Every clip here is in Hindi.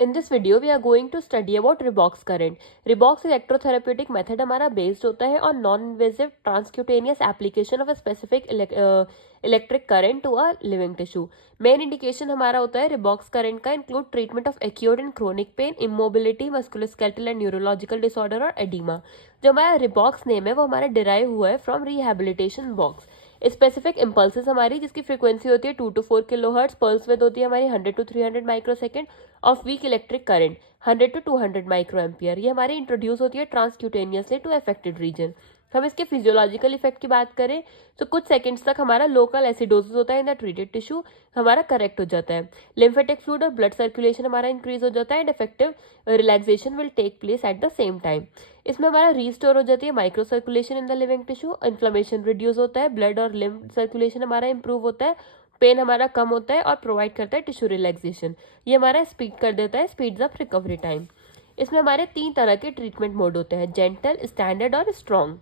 In this video, we are going to study about Rebox current. Rebox electrotherapeutic method हमारा based होता है on non-invasive transcutaneous application of a specific electric current to a living tissue. Main indication हमारा होता है Rebox current का include treatment of acute and chronic pain, immobility, musculoskeletal and neurological disorder और edema. जो हमारा Rebox name है वो हमारा derive हुआ है from rehabilitation box. Specific impulses हमारी जिसकी फ्रीक्वेंसी होती है 2 to 4 किलोहर्ट्ज, पल्स विद होती है हमारी 100 to 300 microsecond of weak electric current 100 to 200 micro ampere. ये हमारी इंट्रोड्यूस होती है ट्रांसक्यूटेनियसली टू अफेक्टेड रीजन। हम इसके फिजियोलॉजिकल इफेक्ट की बात करें तो कुछ सेकंड्स तक हमारा लोकल एसिडोसिस होता है इन द ट्रीटेड टिश्यू, हमारा करेक्ट हो जाता है। लिम्फेटिक फ्लूइड और ब्लड सर्कुलेशन हमारा इंक्रीज हो जाता है and effective relaxation will take place at the same time. इसमें हमारा रीस्टोर हो जाती है micro circulation in the living tissue, inflammation reduce होता है, ब्लड और लिम्फ सर्कुलेशन हमारा इंप्रूव होता है, पेन हमारा कम होता है और प्रोवाइड करता है टिश्यू रिलैक्सेशन। ये हमारा स्पीड कर देता है, स्पीड्स अप रिकवरी टाइम। इसमें हमारे 3 तरह के ट्रीटमेंट मोड होते हैं, जेंटल, स्टैंडर्ड और strong.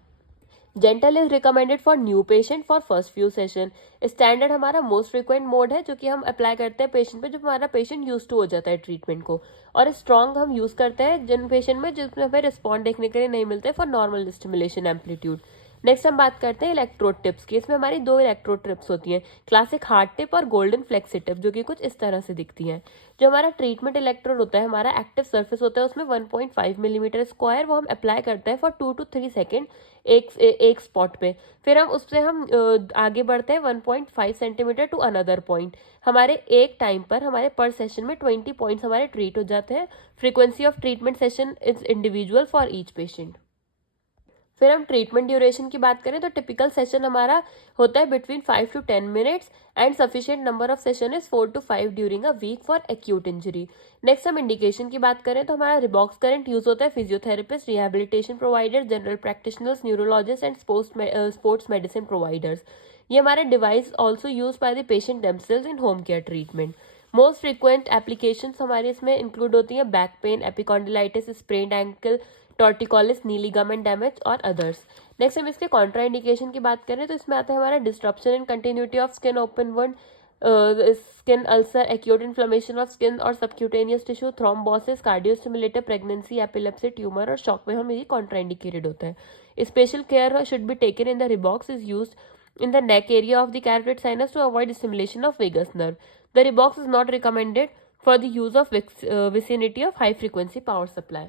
Gentle is recommended for new patient for first few session. Standard हमारा मोस्ट फ्रिक्वेंट मोड है जो कि हम अप्लाई करते हैं पेशेंट पे जब हमारा पेशेंट यूज टू हो जाता है ट्रीटमेंट को। और स्ट्रॉन्ग हम यूज करते हैं जिन पेशेंट में जिसमें हमें रिस्पॉन्ड देखने के लिए नहीं मिलते for normal stimulation amplitude. Next हम बात करते हैं इलेक्ट्रोड टिप्स की। इसमें हमारी 2 इलेक्ट्रोड टिप्स होती हैं, क्लासिक हार्ड टिप और गोल्डन फ्लेक्सी टिप, जो कि कुछ इस तरह से दिखती हैं। जो हमारा ट्रीटमेंट इलेक्ट्रोड होता है, हमारा एक्टिव सरफेस होता है उसमें 1.5 मिलीमीटर स्क्वायर, वो हम अप्लाई करते हैं फॉर 2 to 3 सेकेंड एक स्पॉट पे। फिर हम उससे हम आगे बढ़ते हैं 1.5 सेंटीमीटर टू अनदर पॉइंट। हमारे एक टाइम पर हमारे पर सेशन में 20 पॉइंट्स हमारे ट्रीट हो जाते हैं। Frequency of treatment session is individual for each patient. फिर हम ट्रीटमेंट ड्यूरेशन की बात करें तो टिपिकल सेशन हमारा होता है between 5 to 10 minutes and sufficient number of session is 4 to 5 during a week for acute injury. Next हम इंडिकेशन की बात करें तो हमारा रिबॉक्स करंट यूज होता है physiotherapist, rehabilitation provider, general practitioners, neurologist and sports medicine providers. ये हमारे device also use by the patient themselves in home care treatment. Most frequent applications हमारे इसमें इंक्लूड होती हैं back pain, epicondylitis, sprained ankle, torticollis, नी लिगामेंट डैमेज और अदर्स। नेक्स्ट हम इसके कॉन्ट्रा इंडिकेशन की बात करें तो इसमें आता है हमारा disruption in continuity of skin open wound, skin ulcer, acute inflammation of skin और subcutaneous tissue, thrombosis, cardiostimulated pregnancy, epilepsy, tumour और शॉक में हम ये कॉन्ट्रा इंडिकेटेड होता है। Special care should be taken in the ribox is used in the neck area of the carotid sinus to avoid stimulation of vagus nerve. The Rebox is not recommended for the use of vicinity of high frequency power supply.